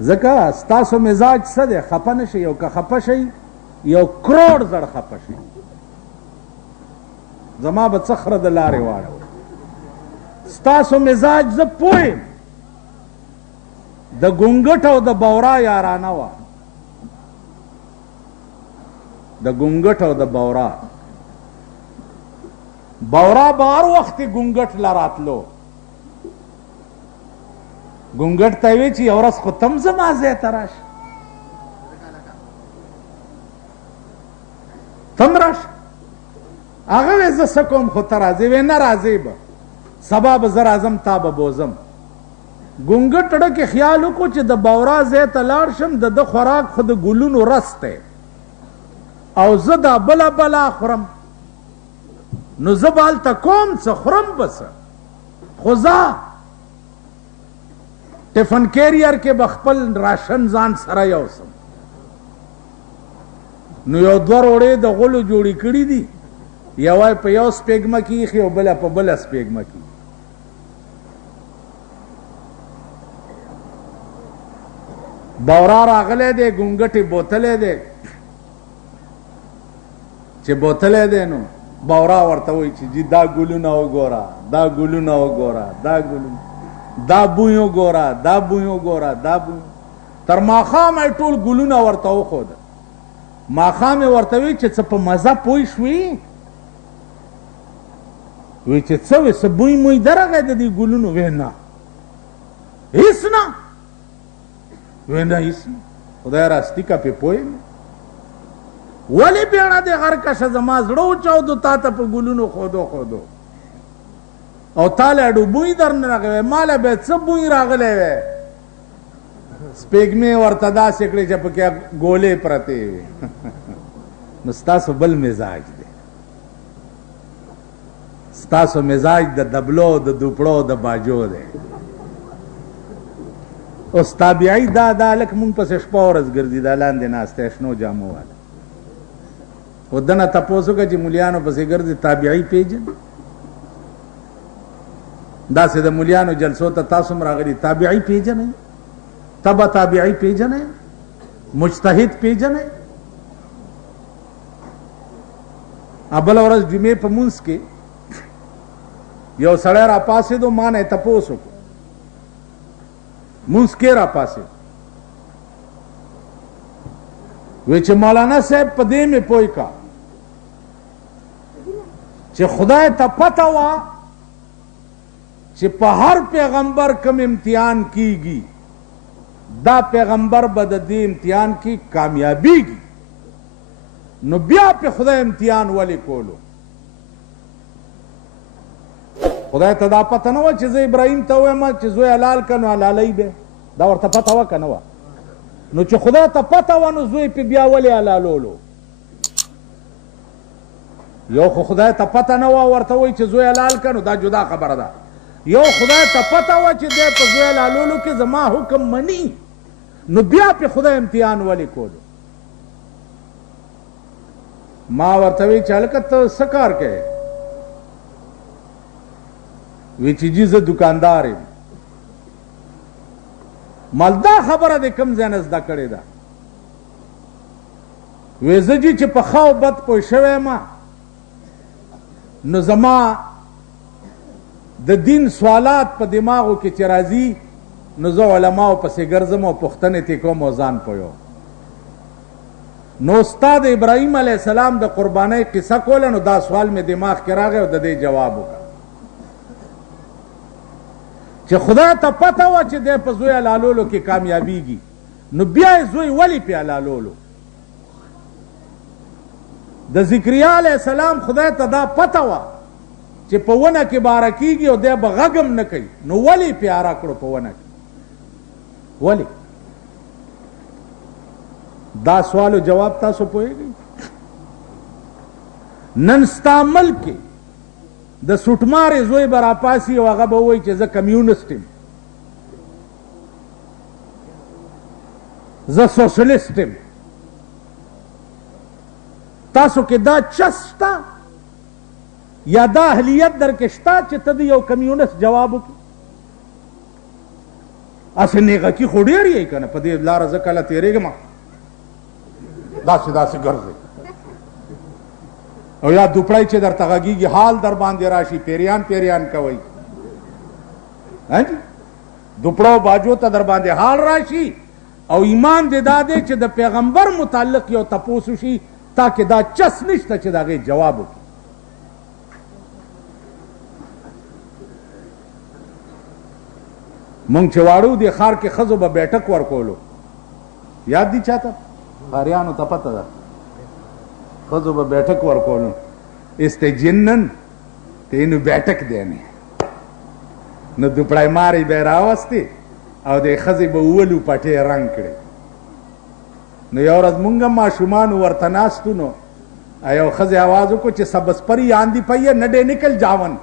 ځکه ستاسو مزاج څه دی؟ خفه نه شئ، او که خفه شئ 1 کروڑ زړه خفه شئ. زما به څه خره د لارې واړوئ. ستاسو مزاج زه پوه یم، د ګونګټ او د بورا یارانه وه. د ګونګټ او د بورا به هر وخت ګونګټ له راتلو. ګونګټ ته یې وی چې یو ورځ خو تم زما ځای ته راشه، تم راشه. هغه وی زه څه کوم خو ته راځې؟ وی نه راځې به، سبا به زه راځم تا به بوزم. ګونګټ ټړه کې خیال وکړو چې د بورا ځای ته لاړ شم، د ده خوراک خو د ګلونو رس دی او زه دا بله بلا خورم، نو زه به هلته کوم څه خورم به څه، خو زه ټفن کیریر کې به خپل راشن ځان سره یوسم. نو یو 2 روړې د غلو جوړې کړي دي، یوه په یو سپېږمه کې ایښې او بله په بله سپېږمه کې. بورا راغلی دی، ګونګټې بوتلی دی. چې بوتلی دی نو بورا ورته وایي چې جی دا ګلونه وګوره، دا ګلونه وګوره، دا ګلونه، دا بوی وګوره، دا بوی وګوره، دا بوی. تر ماښامه یې ټول ګلونه ورته وښوده. ماښام یې ورته وایي چې څه په مزه پوه شوې؟ وی چې څه وی څه بوی موی درغی د دې ګلونو؟ وی نه، هیڅ نه. وی نه هیڅ نه. خدای راستی که پې پوه یم؟ ولې بیړه دې غر کشه زما زړه وچاودو تا ته په ګلونو خودو او تا له اډو بوی در نه راغلی؟ ما له بیا څه بوی راغلی وی؟ سپېږمې ورته داسې کړې چې پکې ګولې پرتې وي. نو ستاسو بل مزاج دی، ستاسو مزاج د دبلو د دوپړو د باجو دی. اوس تابعی دا لک مونږ پسې شپه ورځ ګرځي، دا لاندې ناستی شنو جامو والا. و دنه تپوس وکړه چې مولیانو پسې ګرځي تابعی پیژن؟ داسې د مولیانو جلسو ته تاسو هم راغلي، تابعی پیژنئ؟ تبه تابعی پیژنئ؟ مجتهد پیژنئ؟ بله ورځ جمعې په مونځ کې یو سړی را پاسېدو، ما نه یې تپوس وکړو مونځ کې را پاسېد. وی چې مولانا صاحب په دې مې پوی کا چې خدای ته پته وه چې په هر پیغمبر کم امتحان کیږي، دا پیغمبر به د دې امتحان کې کامیابیږي، نو بیا په خدای امتحان ولې کولو؟ خدای ته دا پته نه وه چې زه ابراهیم ته ووایم چې زوی حلال که نو حلالوي به؟ دا ورته پته وه که نه وه؟ نو چې خدای ته پته وه نو زوی پې بیا ولې حلالولو؟ یو خو خدای ته پته نه وه ورته وایي چې زوی حلال که، نو دا جدا خبره ده. یو خدای ته پته وه چې دی په زوی حلالولو کې زما حکم مني، نو بیا پې خدای امتحان ولې کولو؟ ما ورته وی چې هلکه ته څه کار کوې؟ وی چې جي زه دکاندار یم. مال دا خبره دې کوم ځای نه زده کړې ده؟ وی زه جي چې په ښه او بد پوه شوی یم، نو زما د دین سوالات په دماغو کې چې راځي، نو زه علماو پسې ګرځم او پوښتنې ترې کوم او ځان پوهوم. نو ستا د ابراهیم علیه السلام د قربانۍ قصه کوله، نو دا سوال مې دماغ کې راغی او د دې جواب وکړه چې خدای ته پته وه چې دی په زوی حلالولو کې کامیابیږي، نو بیا یې زوی ولې پې حلالولو؟ د ذکریا علیه السلام خدای ته دا پته وه چې په ونه کې باره کېږي او دی به غږ هم نه کوي، نو ولې یې پیاره کړو په ونه کې؟ ولې؟ دا سوال و جواب تاسو پوهیږئ؟ نن ستا ملک کې د سوټمارې زوی به راپاسي او هغه به ووایي چې زه کمیونسټ یم، زه سوشلیسټ یم. تاسو کې دا چس شته یا دا اهلیت در کې شته چې ته د یو کمیونسټ جواب وکړي؟ اسې نیغکي خو ډېر یې که نه په دې لاره زه کله تېرېږم داسې داسې ګرځئ او یا دوپړی چې درته غږېږي حال در باندې راشي پیریان پیریان کوئ دوپړو باجو ته در باندې حال راشي او ایمان دې دا دی چې د پیغمبر متعلق یو تپوس وشي تاکې دا چس نشته چې د هغې جواب وکړي مونږ چې واړو دې ښار کې ښځو به بیټک ورکولو یاد دي چاته ښاریانو ته پته ده ښځو به بیټک ورکولو استجنن تینو بیټک دینے نو دوپړی ماری به یې راوستې او د ښځې به اولو پټې رنګ کړې نو یو ورځ مونږ هم ماشومانو ورته ناستو نو یو ښځې آواز وکړو چې سبز پری آندی پی ہے نډې نکل جاون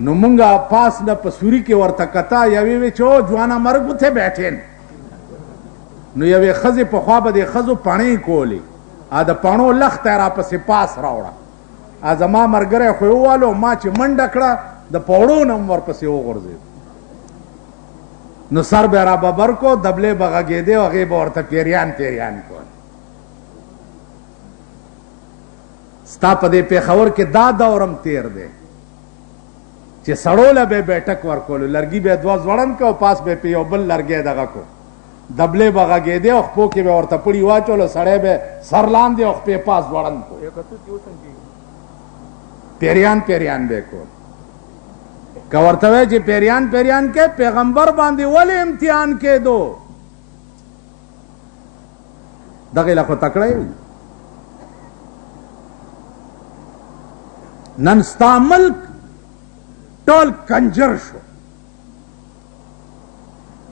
نو مونږه پاس نه په سوري کې ورته کتا یوې وې چې او جوانا مرګ اتھے بیٹھین نو یوې ښځې پخوا به د ښځو پڼې کولې د پڼو لخت یې راپسې پاس راوړه زما ملګری خو یې ووالو ما چې منډه کړه د پوړو نه هم ورپسې وغورځېد نو سر به یې را ببر کو دبلې به غږېدې او هغې به ورته پیریان پیریان کول ستا په دې پېښور کې دا دورم تیر دی چې سړو له به بیټک ورکولو لرګي به یې دوه ځوړند که او پاس به یې په یو بل لرګی دغه کو دبلې به غږېدې او خپو کې به ورته پړي واچولو سړی به سر لاندې او خپې پاس ځوړند کو پیریان پیریان به کول که ورته وایي چې پیریان پیریان کې پیغمبر باندې ولې امتحان کېدو دغې له خو تکړه وي نن ستا ملک ټول کنجر شو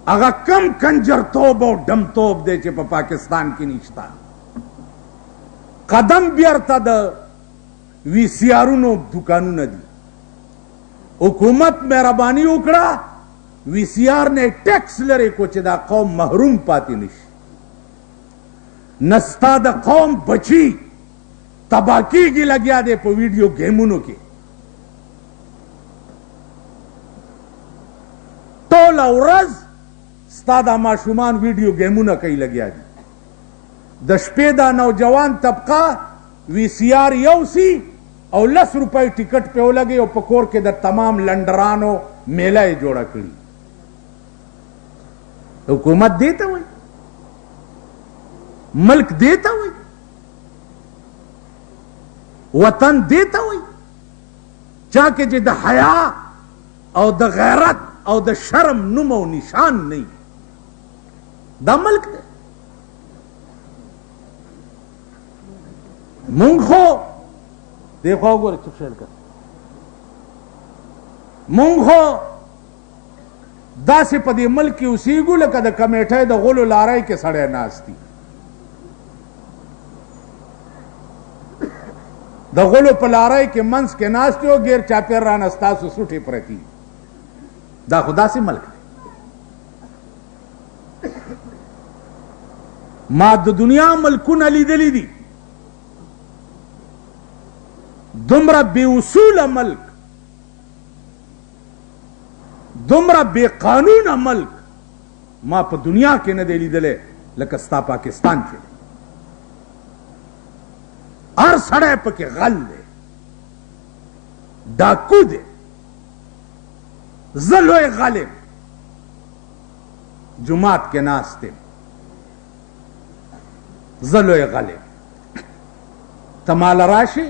هغه کم کنجر توب او ډم توب دی چې په پاکستان کې نشته قدم بیرته د وی سی آرونو دکانونه دي حکومت مهرباني وکړه وی سی آر نه ټیکس لري کو چې دا قوم محروم پاتې نشي نستا د قوم بچي تبا کېږي لګیا دی په ویډیو گیمونو کې ټوله ورځ ستا دا ماشومان ویډیو گیمونه کوي لګیا دي د شپې دا نوجوان طبقه وی سی آر یوسي او 10 روپۍ ټیکټ پې ولګي او په کور کې د تمام لنډرانو میله یې جوړه کړي حکومت دې ته وایي ملک دې ته وایي وطن دې ته وایي چا کې چې د حیا او د غیرت او د شرم نوم او نشان نه دا ملک دی مونږ خو دی خوا وګوره چپ شئ لکه مونږ خو داسې په دې ملک کې اوسېږو لکه د کمیټۍ د غلو لارۍ کې سړی ناست دي د غلو په لارۍ کې منځ کې ناست یو غیر چاپېر رانه ستاسو سوټې پرتي دا خو داسې ملک دی ما د دنیا ملکونه لیدلی دي دومره بے اصوله ملک دومره بے قانونه ملک ما په دنیا کې نه دی لیدلی لکه ستا پاکستان چې هر سړی پکې غل دی ډاکو دی زه لوی غل یم جومات کې ناست یم زه لوی غل یم ته ماله راشې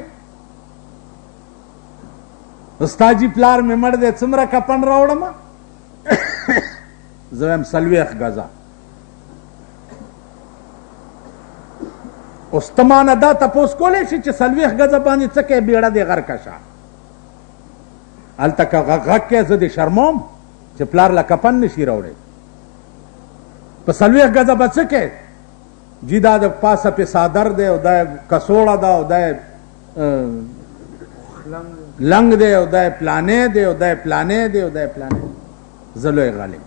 استاجی پلار مې مړ دی څومره کپن راوړمه زه وایم 40 غزه اوس ته مانه دا تپوس کولی شي چې 40 غزه باندې څه کوې بیړه دې غر کشه هلته که غږ کوې زه دې شرموم چې پلار له کپن نشي راوړی په 40 غزه به څه کوې جی دا د پاسه پې څادر دی او دا کڅوړه ده او دا لنګ دی او دا پلانې دی او دا پلانې دی او دا پلانې زه لوی غل یم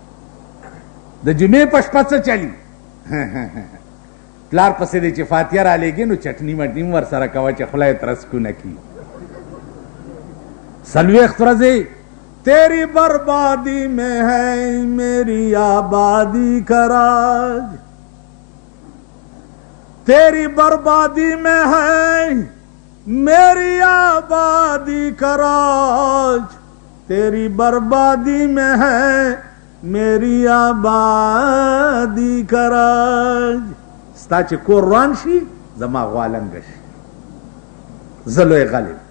د جمعې په شپه څه چلي پلار پسې دی چې فاتحه رالیږي نو چټني مټني م ورسره کوه چې خوله یې ترسکونه کي 40 ورځې तेरी बर्बादी में है मेरी आबादी का राज, तेरी बर्बादी में है मेरी आबादी का राज, तेरी बर्बादी में है मेरी आबादी का राज. ستا چې کور روان شي زما غوالنګ شي زه لوی غالب